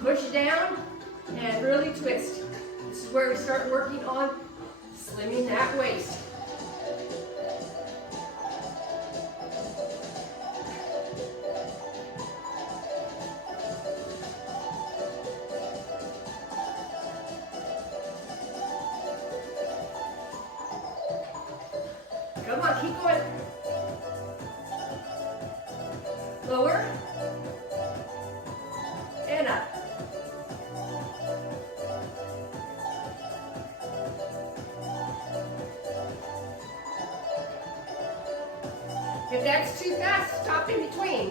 Push down and really twist. This is where we start working on slimming that waist. Come on, keep going. Lower. And up. If that's too fast, stop in between.